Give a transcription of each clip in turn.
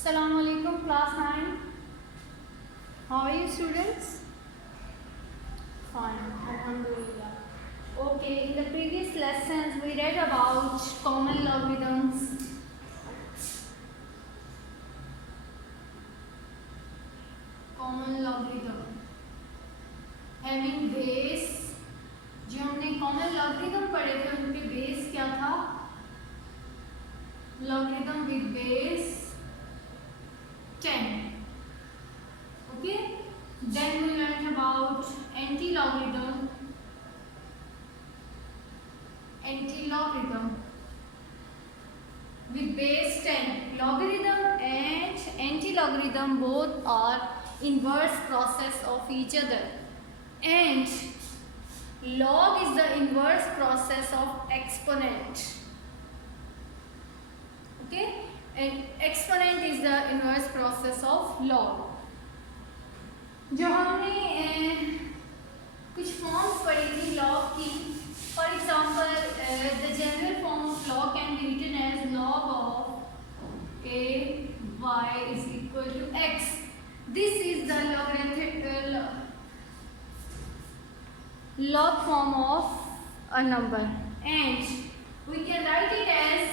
Assalamu alaikum class 9. How are you students? Fine, alhamdulillah. Okay, in the previous lessons we read about common logarithms. Common logarithm having base. जो हमने common logarithm पढ़े थे उनके base क्या था? Logarithm with base 10. Okay, then we learned about anti-logarithm with base 10. Logarithm and anti-logarithm both are inverse process of each other, and log is the inverse process of exponent. Okay, and exponent is the inverse process of log. जो हमने कुछ forms पढ़ी थी log की, for example the general form of log can be written as log of a y is equal to x. This is the logarithmic log form of a number, and we can write it as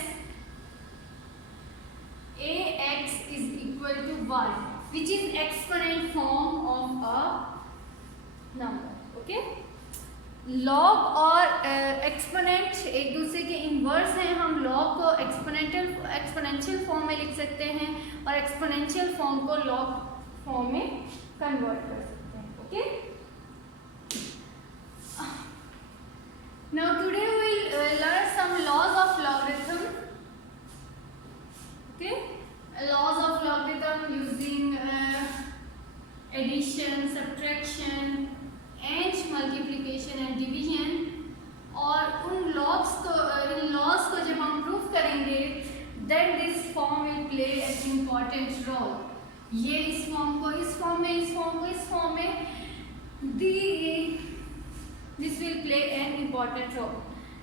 ax is equal to y, which is exponent form of a number. Okay, log और exponent एक दूसरे के inverse हैं. हम log को exponential form में लिख सकते हैं और एक्सपोनेंशियल फॉर्म को लॉग फॉर्म में कन्वर्ट कर सकते हैं. Okay, now today we will learn some laws of logarithm. Okay, laws of logarithm using addition, subtraction and multiplication and division. और उन लॉस को जब हम प्रूफ करेंगे then this form will play an important role. ये इस form को इस फॉर्म में, इस फॉर्म को इस फॉर्म में, this will play an important role.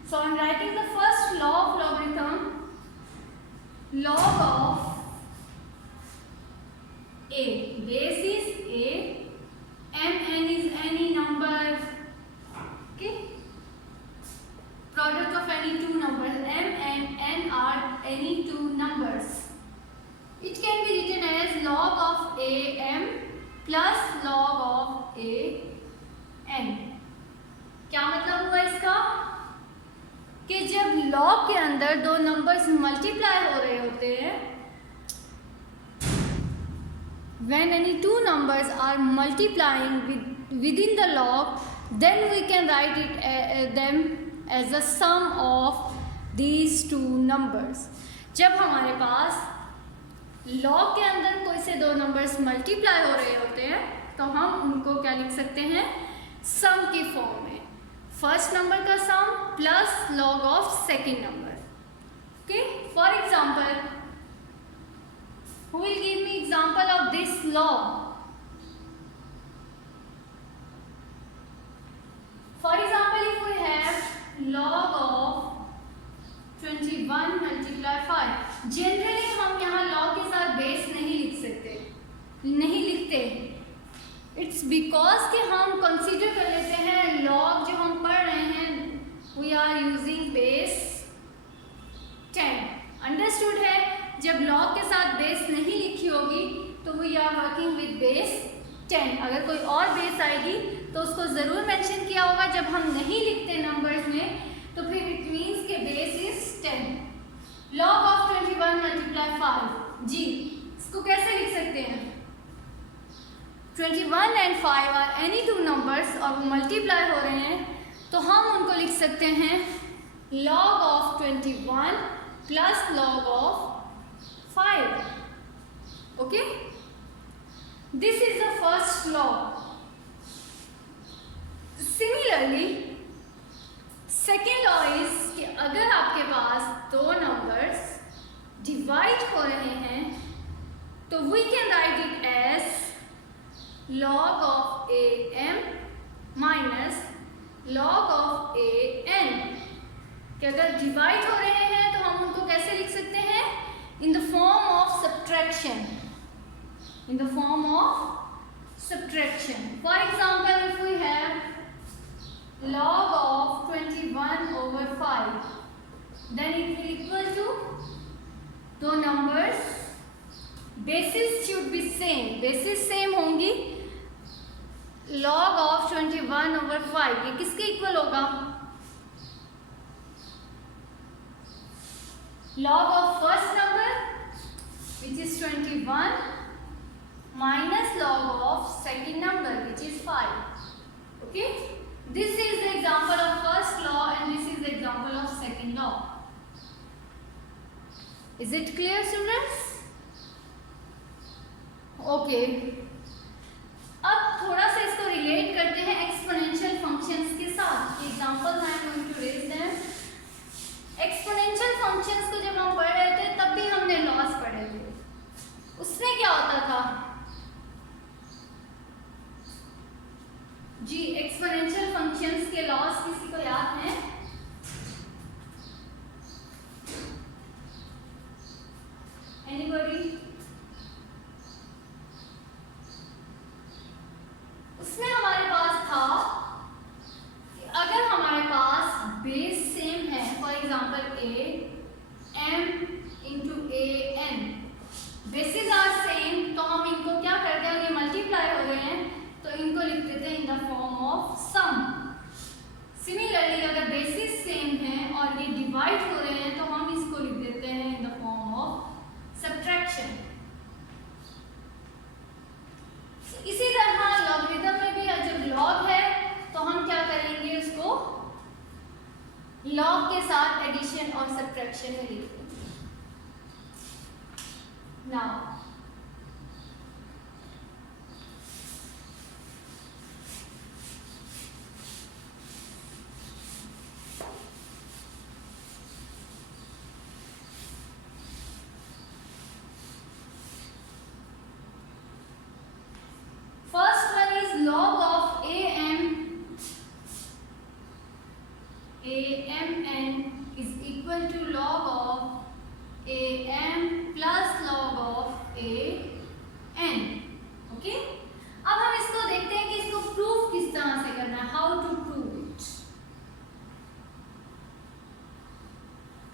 So I am writing the first law of logarithm. Log of a, base is a, mn is any number. Okay, product of any two numbers, m and n are any two numbers. It can be written as log of a m plus log of a n. क्या मतलब हुआ इसका कि जब log के अंदर दो numbers multiply हो रहे होते हैं, when any two numbers are multiplying within the log, then we can write it them as the sum of these two numbers. जब हमारे पास लॉग के अंदर कोई से दो नंबर्स मल्टीप्लाई हो रहे होते हैं तो हम उनको क्या लिख सकते हैं? सम की फॉर्म में. फर्स्ट नंबर का sum plus log of second number. Okay, for example, who will give me example of this log? For example, if we have log of 21 multiply 5. Generally हम यहाँ log के साथ बेस नहीं लिखते. It's because कि हम consider कर लेते हैं लॉग जो हम पढ़ रहे हैं we are using base 10. Understood है? जब लॉग के साथ बेस नहीं लिखी होगी तो we are working with base 10. अगर कोई और बेस आएगी तो उसको ज़रूर मेंशन किया होगा. जब हम नहीं लिखते नंबर्स में तो फिर इट मीन्स के base is 10. Log of 21 multiply 5. जी, इसको कैसे लिख सकते हैं? 21 and 5 are any two numbers और वो मल्टीप्लाई हो रहे हैं तो हम उनको लिख सकते हैं log of 21 plus log of 5. Okay, this is the first law. Similarly second law is कि अगर आपके पास दो नंबर्स डिवाइड हो रहे हैं तो we can write it as log of a m minus log of a n. कि अगर डिवाइड हो रहे हैं तो हम उनको कैसे लिख सकते हैं? in the form of subtraction. in the form of subtraction. For example, if we have log of 21 over 5, then it will equal to, दो numbers basis should be same, basis same होंगी. log of 21 over 5 ये किसके equal होगा? log of first number which is 21 minus log of second number which is 5. Okay, this is the example of first law and this is the example of second law. Is it clear, students? Okay, अब थोड़ा सा इसको relate करते हैं exponential functions के साथ. Example I am going to raise them. Exponential functions को जब हम पढ़ रहे थे तब भी हमने लॉस पढ़े थे. उसमें क्या होता था जी? एक्सपोनेंशियल फंक्शंस के लॉस किसी को याद है? एनीबॉडी? उसमें हमारे पास था कि अगर हमारे पास बेस सेम है, for example a m into a n, basis are same, तो हम इनको क्या करते हैं, ये मल्टीप्लाई हो रहे हैं तो इनको लिख देते हैं in the form of sum. Similarly अगर बेसिस सेम है और ये डिवाइड हो रहे हैं तो हम इसको लिख देते हैं in the form of subtraction. इसी तरह लॉगरिथम में भी जब लॉग है तो हम क्या करेंगे, उसको लॉग के साथ एडिशन और सब्ट्रैक्शन में लिख देंगे. Now first one is log of amn is equal to log of am plus log of an. Okay, अब हम इसको देखते हैं कि इसको प्रूफ किस तरह से करना है. How to prove it?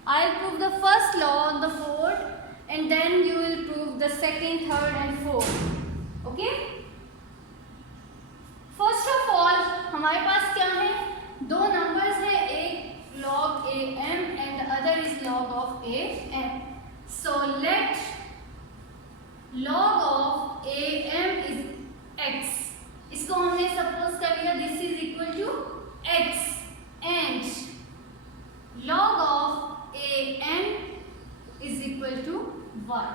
I'll prove the first law on the fourth and then you will prove the second, third and fourth. Okay? First of all हमारे पास क्या है, दो नंबर्स है, एक log am and other is log of am. So let log of am is x. इसको हमने suppose कर लिया this is equal to x and log of an is equal to y.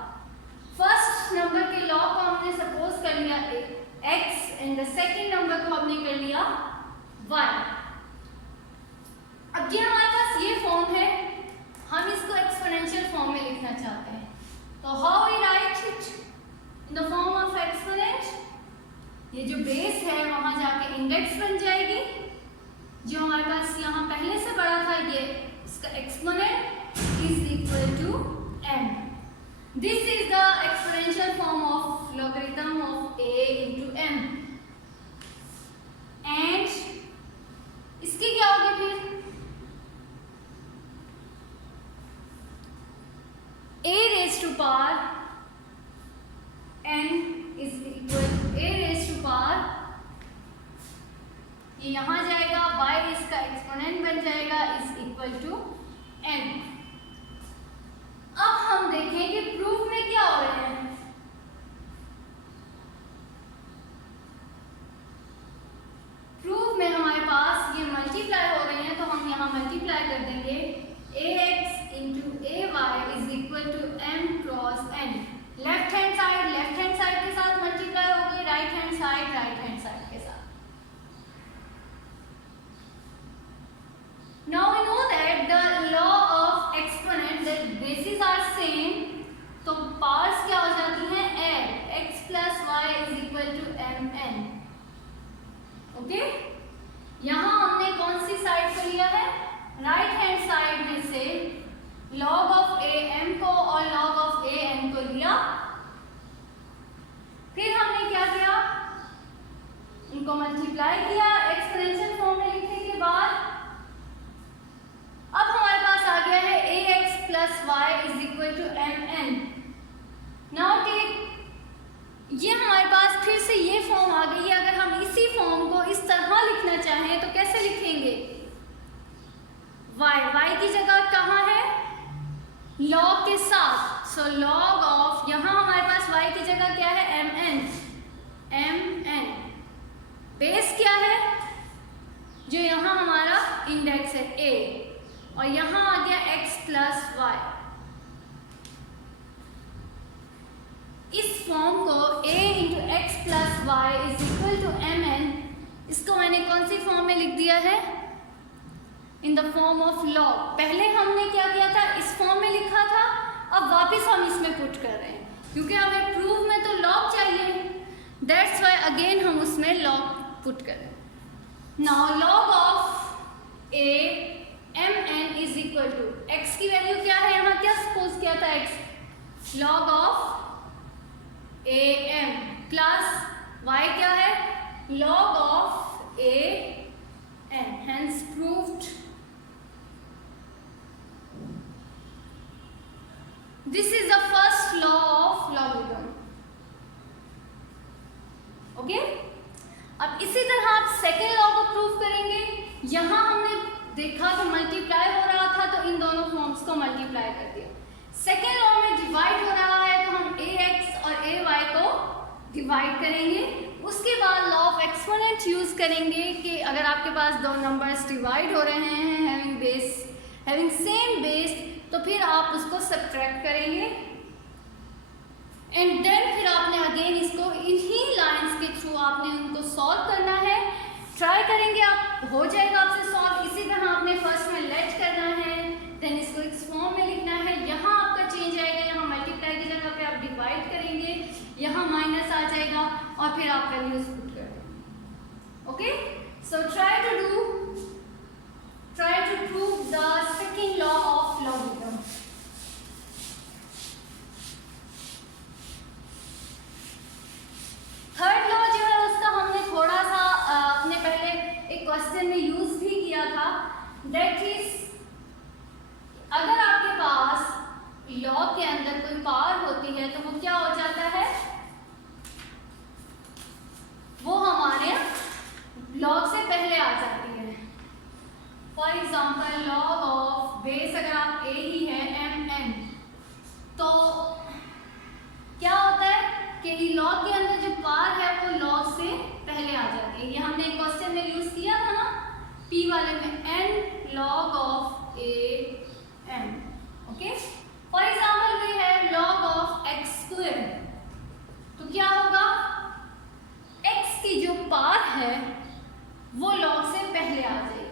First number के log को हमने suppose कर लिया x and the second number को हमने कर लिया y. अब ये हमारे पास ये फॉर्म है, हम इसको एक्सपोनेंशियल फॉर्म में लिखना चाहते हैं, तो how we write it in the form of exponent? ये जो बेस है वहां जाके इंडेक्स बन जाएगी, जो हमारे पास यहाँ पहले से बड़ा था, ये इसका exponent is equal to m. This is the exponential form of logarithm of a into m. And इसकी क्या होगी फिर? a raised to power n is equal to a raised to power, ये यहाँ जाएगा, y इसका एक्सपोनेंट बन जाएगा, इज इक्वल टू n. अब हम देखें कि प्रूफ में क्या हो रहे हैं. प्रूफ में हमारे पास ये मल्टीप्लाई हो रहे हैं, तो हम यहाँ मल्टीप्लाई कर देंगे ax into ay is equal to m cross n. Left hand side के साथ मल्टीप्लाई हो गई, राइट हैंड साइड के साथ. Now we know that the law of exponent, that bases are same, multiply किया एक्सपोनेंशियल फॉर्म में लिखने के बाद, अब हमारे पास आ गया है ax plus Y is equal to mn। Now take, ये हमारे पास फिर से ये फॉर्म आ गई है। अगर हम इसी फॉर्म को इस तरह लिखना चाहें तो कैसे लिखेंगे? y की जगह कहाँ है? log के साथ, सो log ऑफ, यहाँ हमारे पास y की जगह क्या है? mn। बेस क्या है? जो यहाँ हमारा इंडेक्स है a, और यहाँ आ गया x प्लस वाई। इस फॉर्म को a into x plus Y is equal to mn, इसको मैंने कौन सी फॉर्म में लिख दिया है? इन द फॉर्म ऑफ log। पहले हमने क्या किया था? इस फॉर्म में लिखा था, अब वापस हम इसमें पुट कर रहे हैं क्योंकि हमें प्रूफ में तो log चाहिए, दैट्स वाई अगेन हम उसमें log पुट कर रहे हैं। Now log of a mn is equal to, x की वैल्यू क्या है? यहाँ क्या सपोज किया था? x, log of am plus y क्या है? log of an, hence proved। This is the first law of logarithm। Okay, अब इसी तरह आप सेकेंड लॉ को प्रूव करेंगे। यहां हमने देखा कि मल्टीप्लाई हो रहा था तो इन दोनों फॉर्म्स को मल्टीप्लाई कर दिया। सेकेंड लॉ में डिवाइड हो रहा है तो हम ax और ay को डिवाइड करेंगे। उसके बाद लॉ ऑफ एक्सपोनेंट यूज करेंगे कि अगर आपके पास दो नंबर्स डिवाइड हो रहे हैं हैविंग सेम बेस, तो फिर आप उसको सब्ट्रैक्ट करेंगे एंड देन फिर आपने अगेन इसको इन्हीं लाइंस के थ्रू आपने उनको सॉल्व करना है। ट्राई करेंगे, आप हो जाएगा आपसे सॉल्व। इसी तरह आपने फर्स्ट में लेट करना है, देन इसको इस फॉर्म में लिखना है। यहाँ आपका चेंज आएगा, यहाँ मल्टीप्लाई की जगह पे आप डिवाइड करेंगे, यहाँ माइनस आ जाएगा और फिर आप वैल्यूज पुट कर देंगे। Okay, so try to prove the second law of logarithm। Third law जो है उसका हमने थोड़ा सा अपने पहले एक क्वेश्चन में यूज भी किया था, दैट इज अगर आपके पास लॉग के अंदर कोई पावर होती है तो वो क्या हो जाता है? वो हमारे लॉग से पहले आ जाती है। For example log of base, अगर आप a ही है mn, तो क्या होता है कि लॉग के अंदर जो पावर है वो लॉग से पहले आ जाती है। ये हमने एक क्वेश्चन में यूज किया था ना, p वाले में, n log of a m। Okay, for example we have log of x square, तो क्या होगा? x की जो पावर है वो log से पहले आ जाएगी।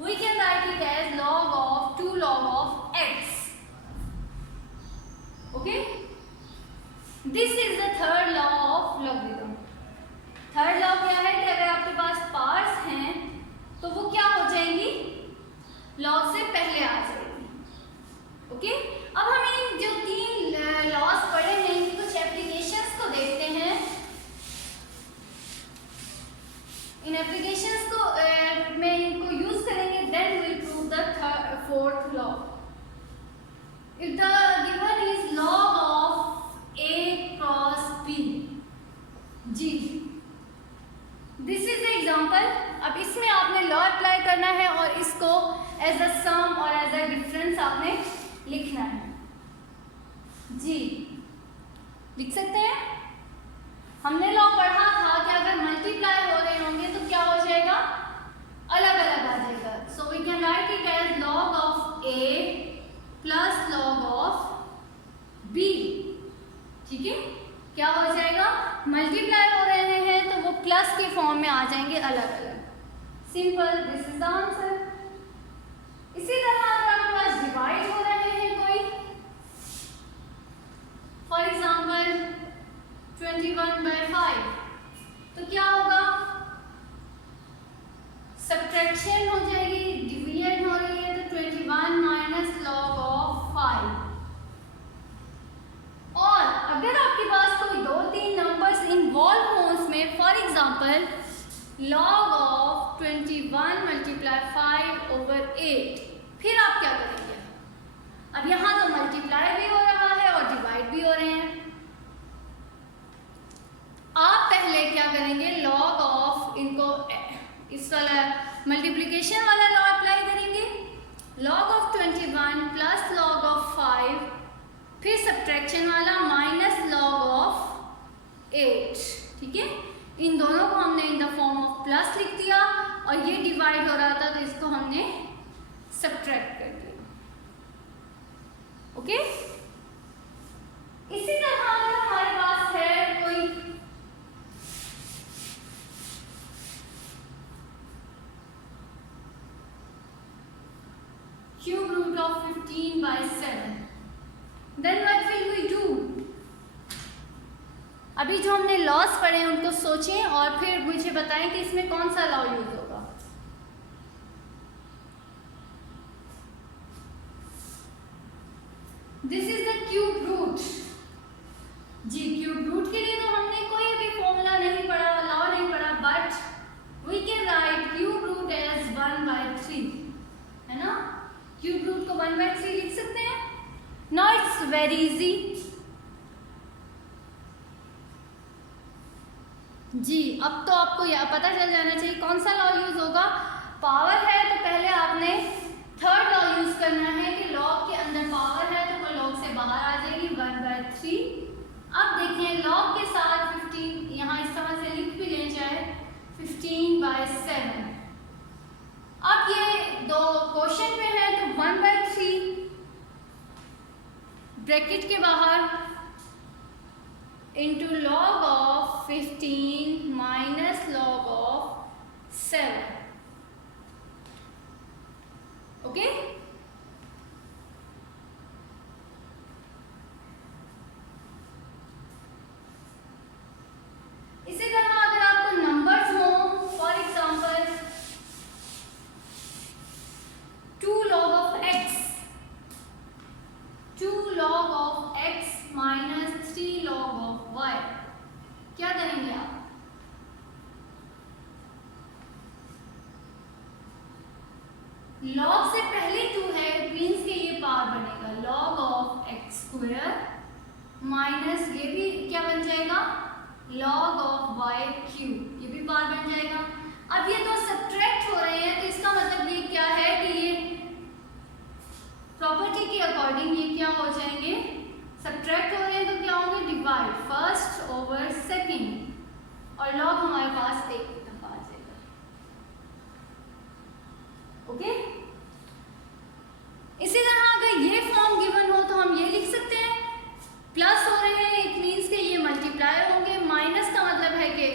We can write it as log of 2 log of x। Okay? This is the third law of logarithm। Third law क्या है कि अगर आपके पास पावर्स हैं तो वो क्या हो जाएंगी? लॉग से पहले आ जाएगी। ओके, अब हम इन जो तीन लॉज पढ़े हैं इनकी कुछ एप्लीकेशंस को देखते हैं। इन एप्लीकेशंस को में इनको यूज करेंगे, then will prove the fourth law. If the given is log of a cross b g, this is the example. अब इसमें आपने लॉ अप्लाई करना है और इसको एज अ सम और एज अ डिफरेंस आपने लिखना है। जी लिख सकते हैं। हमने लॉ पढ़ा था कि अगर मल्टीप्लाई हो रहे होंगे तो क्या हो जाएगा? अलग अलग आ जाएगा। So we can write it as log of a plus log of b। ठीक है, क्या हो जाएगा? मल्टीप्लाई हो रहे हैं तो वो प्लस के फॉर्म में आ जाएंगे अलग अलग। Simple, this is the answer. इसी तरह अगर आपके पास डिवाइड हो रहे हैं कोई, फॉर एग्जाम्पल 21/5, तो क्या होगा? सब्ट्रैक्शन हो जाएगी, डिवीजन हो रही है तो 21 माइनस log ऑफ 5। और अगर आपके पास कोई 2-3 नंबर्स इन्वॉल्व हो उसमें, for example log of 21 multiply 5/8। फिर आप क्या करेंगे? अब यहाँ तो मल्टीप्लाई भी हो रहा है और डिवाइड भी हो रहे हैं। आप पहले क्या करेंगे? लॉग ऑफ इनको इस वाला मल्टीप्लिकेशन वाला लॉ अप्लाई करेंगे। Log of 21 plus log of 5, फिर सब्ट्रैक्शन वाला माइनस लॉग ऑफ 8। ठीक है, इन दोनों को हमने इन द फॉर्म ऑफ प्लस लिख दिया और ये डिवाइड हो रहा था तो इसको हमने सब्ट्रैक्ट कर दिया। ओके, इसी तरह अगर हमारे पास है कोई cube root of 15/7, then what will we do? अभी जो हमने लॉस पढ़े हैं उनको सोचें और फिर मुझे बताएं कि इसमें कौन सा लॉ यूज होगा। This is the cube root. जी, क्यूब रूट के लिए तो हमने कोई भी फॉर्मूला नहीं पढ़ा, लॉ नहीं पढ़ा, but we can write cube root as 1/3, है ना? क्यूब रूट को 1/3 लिख सकते हैं। Now it's very easy. जी, अब तो आपको यह पता चल जाना चाहिए कौन सा लॉ यूज होगा। पावर है तो पहले आपने थर्ड लॉ यूज करना है कि लॉग के अंदर पावर है तो वो लॉग से बाहर आ जाएगी 1/3। अब देखें लॉग के साथ 15 यहाँ इस तरह से लिख भी लें, चाहे 15/7। अब ये दो क्वेश्चन में है तो 1/3 ब्रैकेट के बाहर into log of 15 minus log of 7। Okay, इसी तरह अगर आपको नंबर्स हो, for example 2 log of x, 2 log of x minus 3 log of y, क्या करेंगे आप? log से पहले 2 है, इट मीन्स कि ये पावर बनेगा log of x square minus ये भी क्या बन जाएगा log of y क्यूब, ये भी पावर बन जाएगा। अब ये तो सब्ट्रैक्ट हो रहे हैं तो इसका मतलब ये क्या है कि ये प्रॉपर्टी के अकॉर्डिंग ये क्या हो जाएंगे? सब्ट्रैक्ट हो रहे हैं तो क्या होंगे? डिवाइड, फर्स्ट ओवर सेकंड, और लॉग हमारे पास एक दफा आ जाएगा। ओके, इसी तरह अगर ये फॉर्म गिवन हो तो हम ये लिख सकते हैं प्लस हो रहे हैं, इट मीन्स कि ये मल्टीप्लाई होंगे, माइनस का मतलब है कि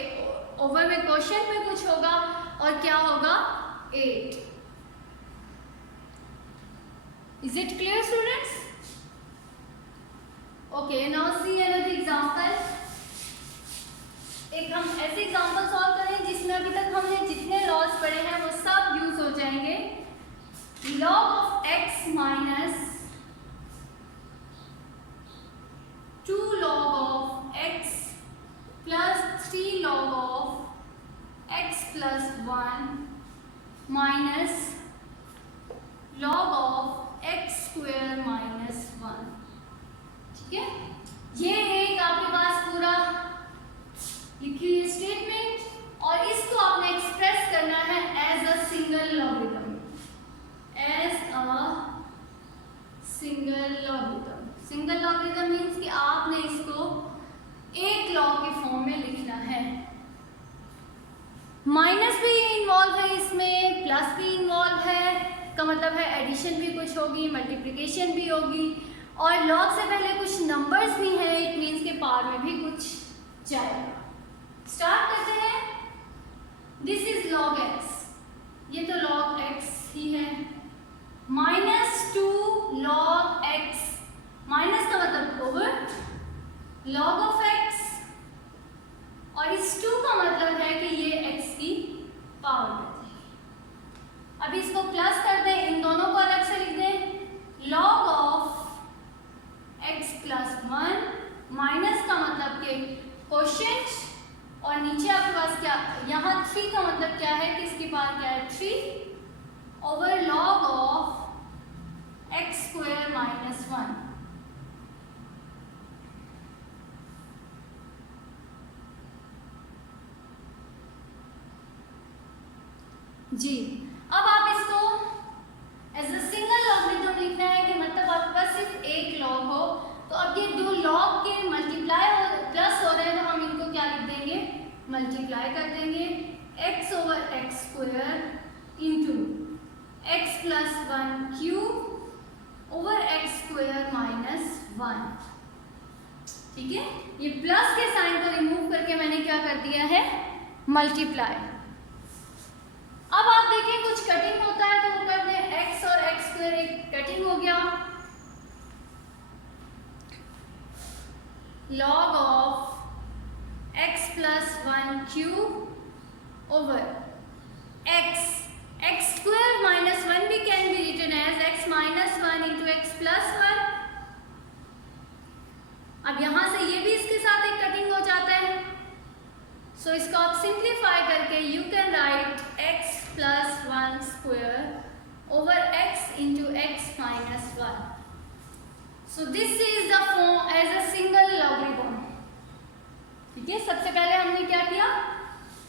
ओवर में क्वेश्चन में कुछ होगा और क्या होगा? 8। Is it clear, students? Okay, now see another example. एक हम ऐसे एग्जाम्पल सॉल्व करें जिसमें अभी तक हमने जितने लॉज पढ़े हैं वो सब यूज हो जाएंगे। log of x minus 2 log of x plus 3 log of x plus 1 minus log of x square minus 1। ठीक है, ये एक आपके पास पूरा लिखी हुई स्टेटमेंट और इसको आपने एक्सप्रेस करना है as a single logarithm, as a single logarithm. Single logarithm means कि आपने इसको एक लॉग के फॉर्म में लिखना है। माइनस भी इन्वॉल्व है इसमें, प्लस भी इन्वॉल्व है, का मतलब है एडिशन भी कुछ होगी, मल्टीप्लिकेशन भी होगी और लॉग से पहले कुछ नंबर्स भी हैं, इट मीन्स के पावर में भी कुछ जाएगा। स्टार्ट करते हैं। दिस इज log x, ये तो log x ही है, माइनस 2 log x, माइनस का मतलब ओवर log of x और इस 2 का मतलब है कि ये x की पावर में। अब इसको प्लस कर दें, इन दोनों को अलग से लिख दें, log of x plus 1 minus का मतलब के कोशेंट और नीचे आपके पास क्या, यहाँ 3 का मतलब क्या है कि इसकी पावर क्या है 3 over log of x square minus 1। जी, अब आप इसको एज अ सिंगल लॉगरिथम लिखना है कि मतलब आपके पास सिर्फ एक लॉग हो। तो अब ये दो लॉग के मल्टीप्लाई और प्लस हो रहे हैं, तो हम इनको क्या लिख देंगे, मल्टीप्लाई कर देंगे। x over x square into x plus 1 cube over x square minus 1। ठीक है, ये प्लस के साइन को रिमूव करके मैंने क्या कर दिया है, मल्टीप्लाई। अब आप देखें कुछ कटिंग होता है तो ऊपर में x और एक्स स्क्वायर एक कटिंग हो गया। Log of x plus 1 cube over x square minus 1 भी can be written as x minus 1 into x plus 1। अब यहां से ये भी इसके साथ एक कटिंग हो जाता है, सो इसको आप सिंप्लीफाई करके you can write x plus 1 square over x into x minus 1। So this is the form as a single logarithm. ठीक है, सबसे पहले हमने क्या किया,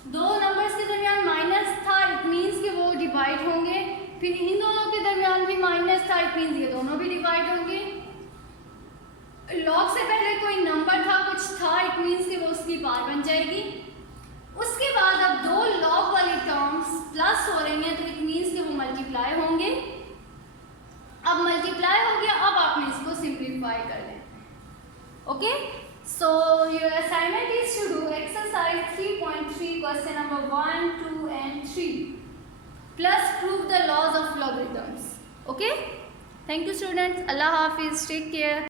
दो नंबर्स के दरमियान माइनस था, इट मीन्स कि वो डिवाइड होंगे। फिर इन दोनों के दरमियान भी माइनस था, इट मीन्स ये दोनों भी डिवाइड होंगे। लॉग से पहले कोई नंबर था, कुछ था, इट मीन्स कि वो उसकी पावर बन जाएगी। उसके बाद अब दो लॉग वाली टर्म्स प्लस हो रही हैं, तो इट मीन्स कि वो मल्टीप्लाई होंगे। अब मल्टीप्लाई हो गया, अब आपने इसको सिंप्लीफाई कर लेना। Okay, so your assignment is to do exercise 3.3 question number 1, 2 and 3 plus prove the laws of logarithms. Okay, thank you students, अल्लाह हाफिज, टेक केयर।